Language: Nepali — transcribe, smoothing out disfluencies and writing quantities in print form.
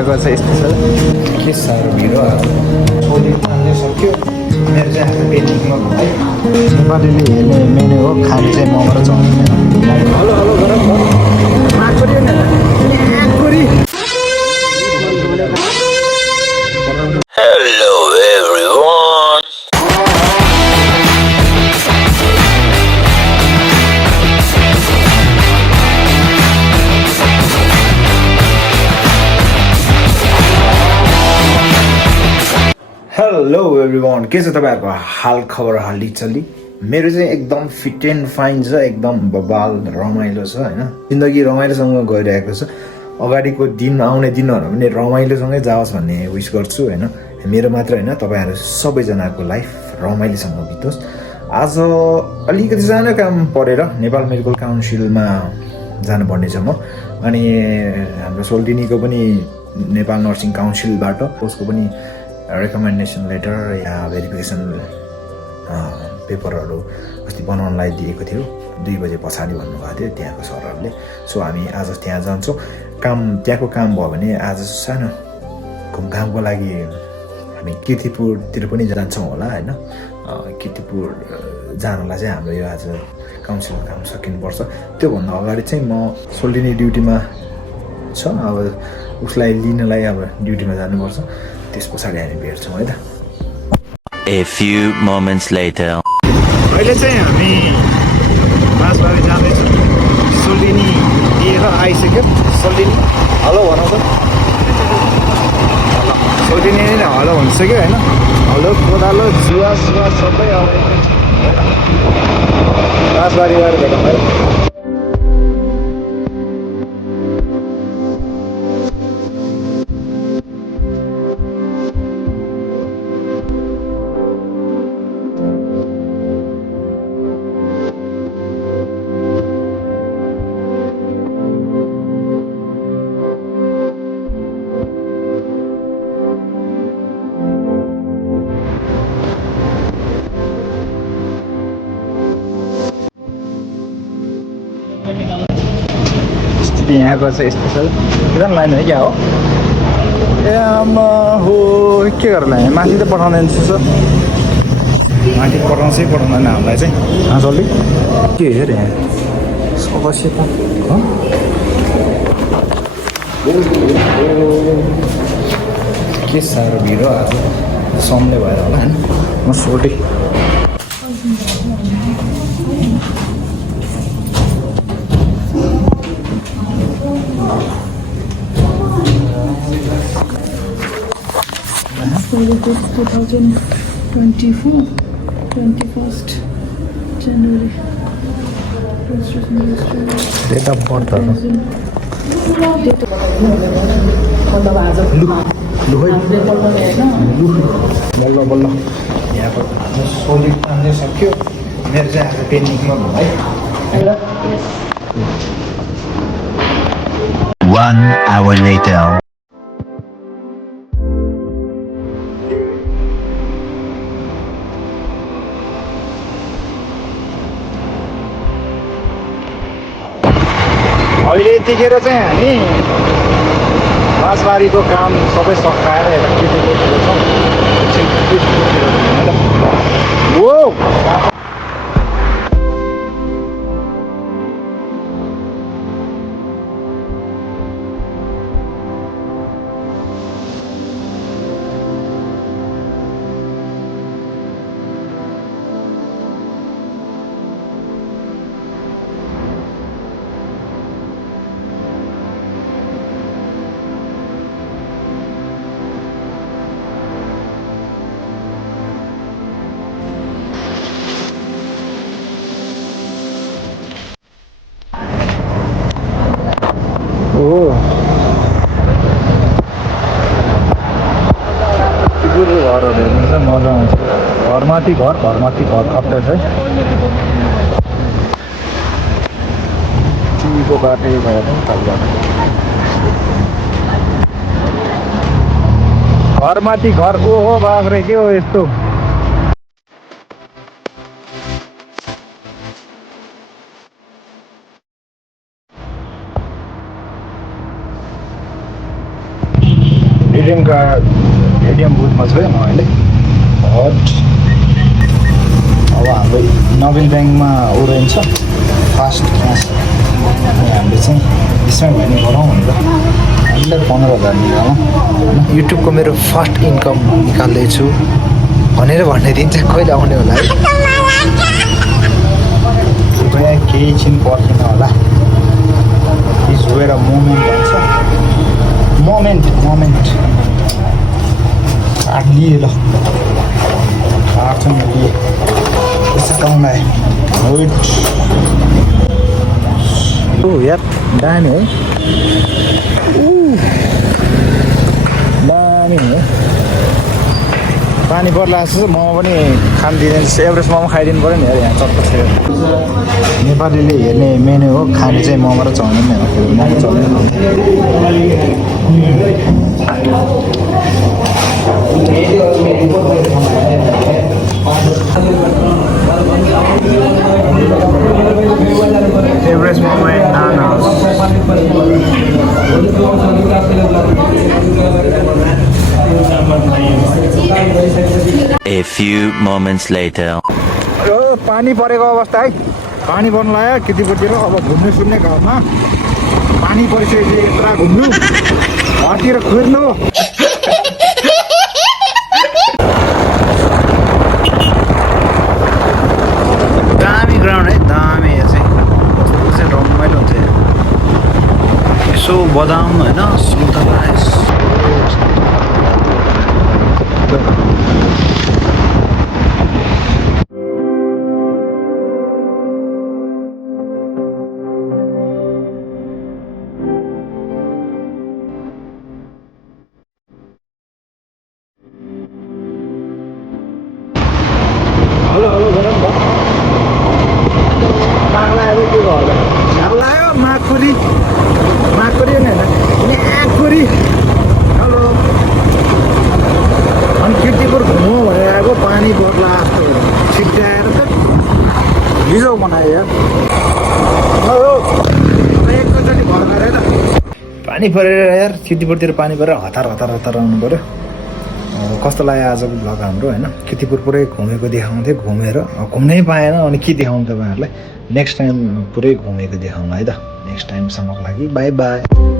यहाँको चाहिँ स्पेसल के साह्रो भिड हो आज छोरी खाँदै सक्यो मेरो चाहिँ आज पेन्टिङमा है नेपालीले हेर्ने मेन्यु हो खाने चाहिँ मोमो र चाउमिन हेलो हेलो गरम Hello everyone. हेलो एभ्रिवान के छ तपाईँहरूको हाल खबर हाली चल्ली मेरो चाहिँ एकदम फिट एन्ड फाइन छ एकदम बबाल रमाइलो छ होइन जिन्दगी रमाइलोसँग गइरहेको छ अगाडिको दिन आउने दिनहरू पनि रमाइलोसँगै जाओस् भन्ने विस गर्छु होइन मेरो मात्र होइन तपाईँहरू सबैजनाको लाइफ रमाइलोसँग बितोस् आज अलिकति सानो काम परेर नेपाल मेडिकल काउन्सिलमा जानुपर्ने छ म अनि हाम्रो सोल्टिनीको पनि नेपाल नर्सिङ काउन्सिलबाट उसको पनि रेकमेन्डेसन लेटर या भेरिफिकेसन पेपरहरू अस्ति बनाउनलाई दिएको थियो 2 बजे पछाडि भन्नुभएको थियो त्यहाँको सरहरूले सो हामी आज त्यहाँ जान्छौँ त्यहाँको काम भयो भने आज सानो घुमघामको लागि हामी किर्तिपुरतिर पनि जान्छौँ होला होइन किर्तिपुर जानलाई चाहिँ हाम्रो यो आज काउन्सिलको काम सकिनुपर्छ त्योभन्दा अगाडि चाहिँ म सोल्टिनी ड्युटीमा छ अब उसलाई लिनलाई अब ड्युटीमा जानुपर्छ त्यस पछाडि हामी भेट्छौँ है त A few moments later. अहिले चाहिँ हामी बाँसबारी जाँदैछौँ सोल्टिनी दिएर आइसक्यो सोल्टिनी हेलो भनौँ त सोल्टिनी नै हेलो भनिसक्यो होइन हेलो कोदालो जुवा सुवा सबै अब बाँसबारी गएर भेटौँ है यहाँको चाहिँ स्पेसल किन लाइन है क्या हो ए आमा हो के गरेर लाने माथि त पठाउँदैन सर माथि पठाउँछै पठाउँदैन हामीलाई चाहिँ जल्दी के हेर यहाँ अवश्य त के साह्रो भिड हो आज समले भएर होला होइन म सोल्टी This 2024, 21st January. Date of birth बल्ल बल्ल यहाँको सोलिड तान्दै सक्यो मेरो चाहिँ आज पेन्टिङमा भयो है 1 hour later. अहिले यतिखेर चाहिँ हामी बाँसबारीको काम सबै सकाएर घरहरू हेर्नु चाहिँ मजा आउँछ घरमाथि घर खप्दै छ टिभीको बाटो भएर घरमाथि घर ओहो बाख्रे के हो यस्तो एटिएमका एटिएम बुथमा छु है म अहिले हट अब हाम्रो नवीन ब्याङ्कमा ऊ रहन्छ फास्ट क्यास अनि हामीले चाहिँ यसमै भन्ने गरौँ भनेर हामीले 15,000 निकालौँ होइन युट्युबको मेरो फर्स्ट इन्कम निकाल्दैछु भनेर भन्ने दिन चाहिँ कहिले आउने होला है कृपया केही छिन पर्खिन होला इज वेयर अ मोमेन्ट भन्छ मोमेन्ट काट लिए ल काट्छ नि लिए यसो कमाए वेट ओ यार दामी है दामी है पानी पर्ला जस्तो मोमो पनि खान दिँदैन एभरेज मोमो खाइदिनु पऱ्यो नि यार यहाँ चट्ट छ नेपालीले हेर्ने मेन्यु हो खाने चाहिँ मोमो र चाउमिन नै हो momo chowmein average momo and नाना A few moments later. पानी परेको अवस्था है पानी पर्नु लाग्यो केटीपट्टितिर अब घुम्नु सुन्ने घरमा पानी परिसकेपछि यत्रा घुम्नु घरतिर खोज्नु दामी ग्राउन्ड है दामी यहाँ चाहिँ कस्तो चाहिँ रमाइलो हुन्छ यसो बदाम होइन सुन्तला माकुरी नि म्याकुरी हेलो अनि किर्तिपुर घुमौँ भनेर आएको पानी पर्ला जस्तो छिट्याएर त हिजो बनायो यार एकैचोटि घर गएर त पानी परेर यार किर्तिपुरतिर पानी परेर हतार आउनु पऱ्यो कस्तो लाग्यो आजको भ्लग हाम्रो होइन किर्तिपुर पुरै घुमेको देखाउँथेँ घुमेर घुम्नै पाएन अनि के देखाउनु तपाईँहरूलाई नेक्स्ट टाइम पुरै घुमेको देखाउनु है त नेक्स्ट टाइमसम्मको लागि बाई बाई